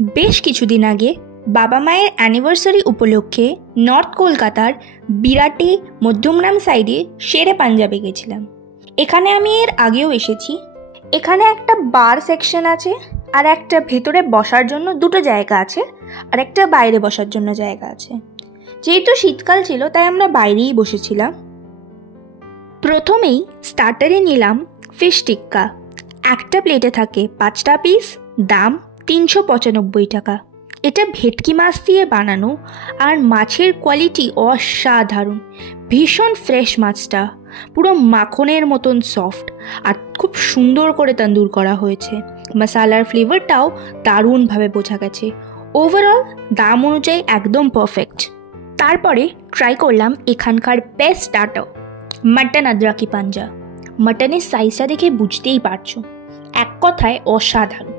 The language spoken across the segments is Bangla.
বেশ কিছুদিন আগে বাবা মায়ের অ্যানিভার্সারি উপলক্ষে নর্থ কলকাতার বিরাটি মধ্যমগ্রাম সাইডে শেরে পাঞ্জাবে গেছিলাম। এখানে আমি এর আগেও এসেছি। এখানে একটা বার সেকশন আছে, আর একটা ভেতরে বসার জন্য দুটো জায়গা আছে, আর একটা বাইরে বসার জন্য জায়গা আছে। যেহেতু শীতকাল ছিল তাই আমরা বাইরেই বসেছিলাম। প্রথমেই স্টার্টারে নিলাম ফিশ টিক্কা। একটা প্লেটে থাকে 5টা পিস, দাম 395 টাকা। এটা ভেটকি মাছ দিয়ে বানানো, আর মাছের কোয়ালিটি অসাধারণ। ভীষণ ফ্রেশ মাছটা, পুরো মাখনের মতন সফট, আর খুব সুন্দর করে তন্দুর করা হয়েছে। মশালার ফ্লেভারটাও দারুণভাবে বোঝা গেছে। ওভারঅল দাম অনুযায়ী একদম পারফেক্ট। তারপরে ট্রাই করলাম এখানকার বেস্ট স্টার্টার, মাটন আদরাকি পাঞ্জা। মাটনের সাইজটা দেখে বুঝতেই পারছো, এক কথায় অসাধারণ।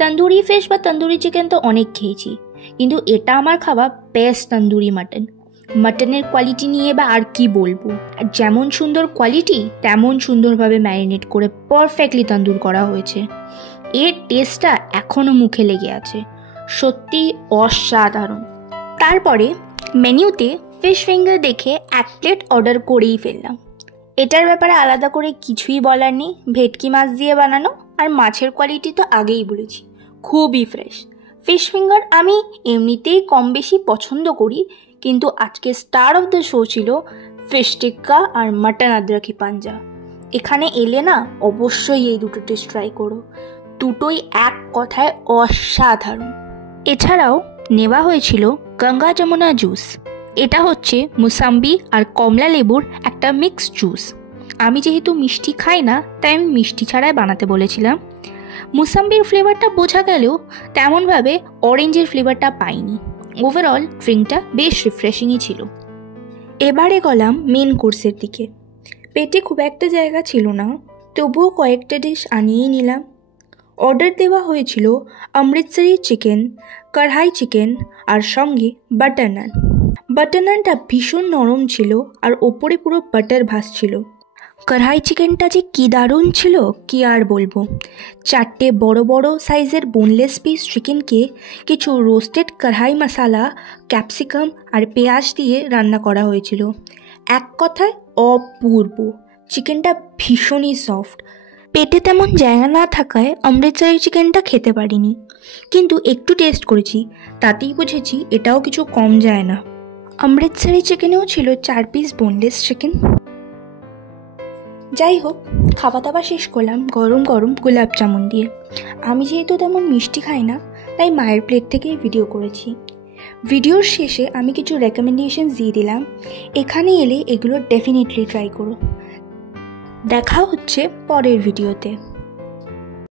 তন্দুরি ফিশ বা তন্দুরি চিকেন তো অনেক খেয়েছি, কিন্তু এটা আমার খাওয়া বেস্ট তন্দুরি মাটন। মাটনের কোয়ালিটি নিয়ে বা আর কি বলবো, যেমন সুন্দর কোয়ালিটি তেমন সুন্দরভাবে ম্যারিনেট করে পারফেক্টলি তন্দুর করা হয়েছে। এর টেস্টটা এখনও মুখে লেগে আছে, সত্যি অসাধারণ। তারপরে মেনুতে ফিশ ফিঙ্গার দেখে 1 প্লেট অর্ডার করেই ফেললাম। এটার ব্যাপারে আলাদা করে কিছুই বলার নেই, ভেটকি মাছ দিয়ে বানানো, আর মাছের কোয়ালিটি তো আগেই বলেছি, খুবই ফ্রেশ। ফিশ ফিঙ্গার আমি এমনিতেই কম বেশি পছন্দ করি, কিন্তু আজকে স্টার অফ দ্য শো ছিল ফিশ টিক্কা আর মাটন আদরাকি পাঞ্জা। এখানে এলে না অবশ্যই এই দুটো টেস্ট ট্রাই করো, দুটোই এক কথায় অসাধারণ। এছাড়াও নেওয়া হয়েছিল গঙ্গা যমুনা জুস। এটা হচ্ছে মুসাম্বি আর কমলা লেবুর একটা মিক্স জুস। আমি যেহেতু মিষ্টি খাই না তাই আমি মিষ্টি ছাড়াই বানাতে বলেছিলাম। মুসাম্বির ফ্লেভারটা বোঝা গেলেও তেমনভাবে অরেঞ্জের ফ্লেভারটা পাইনি। ওভারঅল ড্রিঙ্কটা বেশ রিফ্রেশিংই ছিল। এবারে গেলাম মেন কোর্সের দিকে। পেটে খুব একটা জায়গা ছিল না, তবুও কয়েকটা ডিশ আনিয়েই নিলাম। অর্ডার দেওয়া হয়েছিল অমৃতসরি চিকেন, কড়াই চিকেন, আর সঙ্গে বাটার নান। বাটার নানটা ভীষণ নরম ছিল, আর ওপরে পুরো বাটার ভাসছিল। কড়াই চিকেনটা যে কী দারুণ ছিল কি আর বলবো। 4টে বড় বড় সাইজের বোনলেস পিস চিকেনকে কিছু রোস্টেড কড়াই মশলা, ক্যাপসিকাম আর পেঁয়াজ দিয়ে রান্না করা হয়েছিল। এক কথায় অপূর্ব। চিকেনটা ভীষণই সফট। পেটে তেমন জায়গা না থাকায় অমৃতসরি চিকেনটা খেতে পারিনি, কিন্তু একটু টেস্ট করেছি, তাতেই বুঝেছি এটাও কিছু কম যায় না। অমৃতসরি চিকেনেও ছিল 4 পিস বোনলেস চিকেন। যাই হোক, খাওয়া দাওয়া শেষ করলাম গরম গরম গোলাপ জামুন দিয়ে। আমি যেহেতু তেমন মিষ্টি খাই না তাই মায়ের প্লেট থেকেই ভিডিও করেছি। ভিডিওর শেষে আমি কিছু রেকমেন্ডেশন দিয়ে দিলাম, এখানে এলে এগুলো ডেফিনেটলি ট্রাই করো। দেখা হচ্ছে পরের ভিডিওতে।